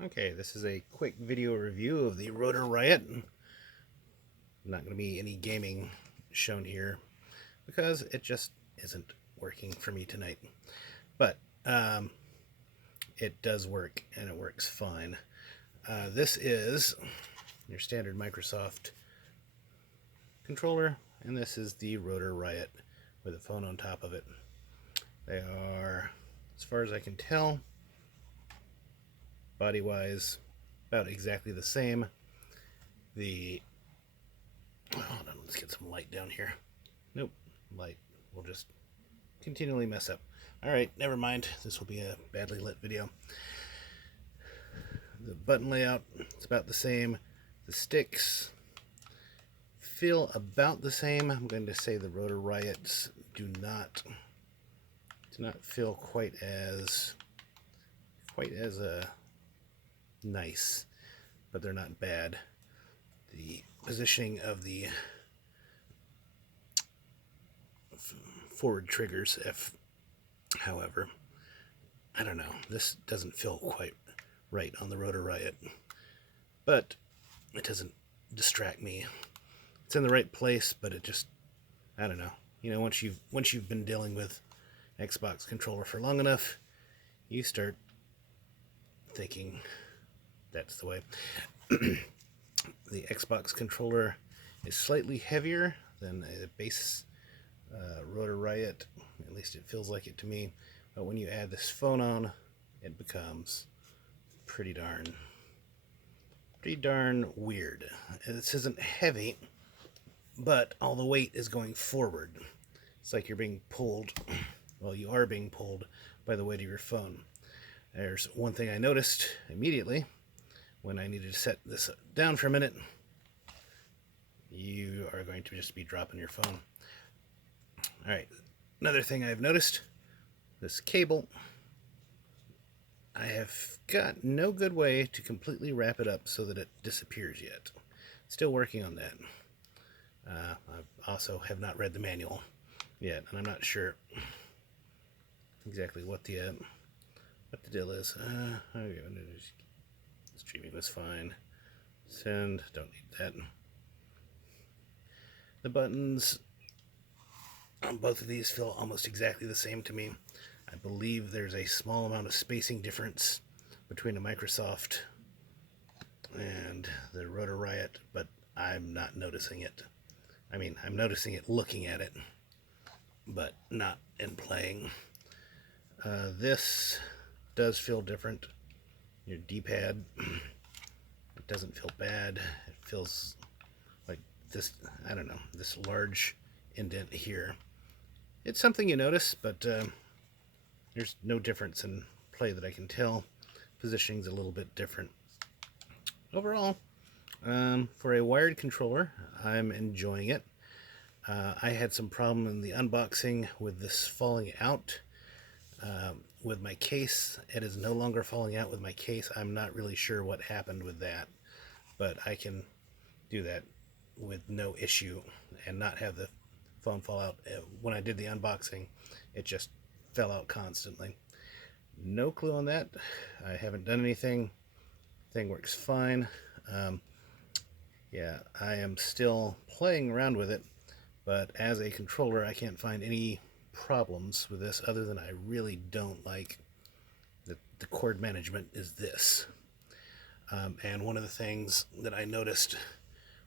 Okay, this is a quick video review of the Rotor Riot. Not going to be any gaming shown here because it just isn't working for me tonight. But it does work, and it works fine. This is your standard Microsoft controller, and this is the Rotor Riot with a phone on top of it. They are, as far as I can tell, body-wise, about exactly the same. Hold on, let's get some light down here. Nope, light will just continually mess up. Alright, never mind. This will be a badly lit video. The button layout is about the same. The sticks feel about the same. I'm going to say the Rotor Riots do not feel quite as nice, but they're not bad. The positioning of the forward triggers, however, I don't know. This doesn't feel quite right on the Rotor Riot, but it doesn't distract me. It's in the right place, but it just, I don't know. You know, once you've been dealing with Xbox controller for long enough, you start thinking that's the way. The Xbox controller is slightly heavier than a base Rotor Riot. At least it feels like it to me. But when you add this phone on, it becomes pretty darn weird. This isn't heavy, but all the weight is going forward. It's like you're being pulled. Well, you are being pulled by the weight of your phone. There's one thing I noticed immediately when I needed to set this down for a minute. You are going to just be dropping your phone. Alright, another thing I've noticed, this cable. I have got no good way to completely wrap it up so that it disappears yet. Still working on that. I also have not read the manual yet, and I'm not sure exactly what the deal is. Okay, streaming was fine. Send, don't need that. The buttons on both of these feel almost exactly the same to me. I believe there's a small amount of spacing difference between a Microsoft and the Rotor Riot, but I'm not noticing it. I mean, I'm noticing it looking at it, but not in playing. This does feel different. Your D-pad, it doesn't feel bad. It feels like this, I don't know, this large indent here. It's something you notice, but there's no difference in play that I can tell. Positioning's a little bit different. Overall, for a wired controller, I'm enjoying it. I had some problem in the unboxing with this falling out. With my case, it is no longer falling out with my case. I'm not really sure what happened with that, but I can do that with no issue and not have the phone fall out. When I did the unboxing, it just fell out constantly. No clue on that. I haven't done anything. Thing works fine. Yeah, I am still playing around with it, but as a controller, I can't find any problems with this other than I really don't like the chord management is this. And one of the things that I noticed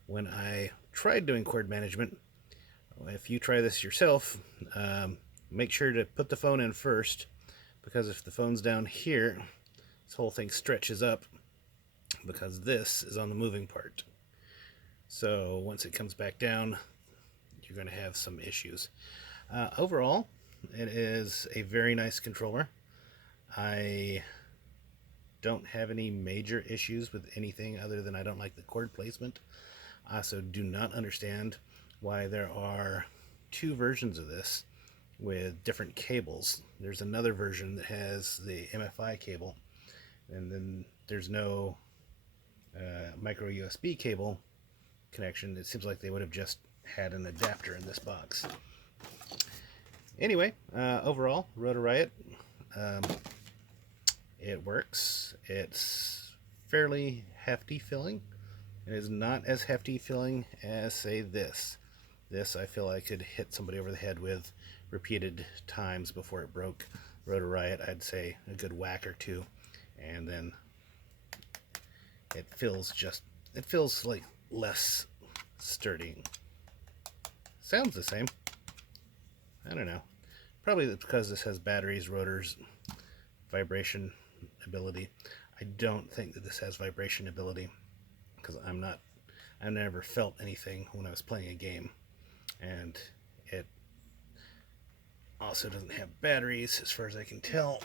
when I tried doing chord management, if you try this yourself, make sure to put the phone in first, because if the phone's down here, this whole thing stretches up because this is on the moving part. So once it comes back down, you're going to have some issues. Overall, it is a very nice controller. I don't have any major issues with anything other than I don't like the chord placement. I also do not understand why there are two versions of this with different cables. There's another version that has the MFI cable, and then there's no micro USB cable connection. It seems like they would have just had an adapter in this box. Anyway, overall, Rotor Riot, it works. It's fairly hefty feeling. It is not as hefty feeling as, say, this. This I feel I could hit somebody over the head with repeated times before it broke. Rotor Riot, I'd say a good whack or two, and then it feels like less sturdy. Sounds the same. I don't know. Probably because this has batteries, rotors, vibration ability. I don't think that this has vibration ability because I never felt anything when I was playing a game, and it also doesn't have batteries as far as I can tell.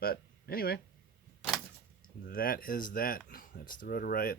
But anyway, that is that. That's the Rotor Riot.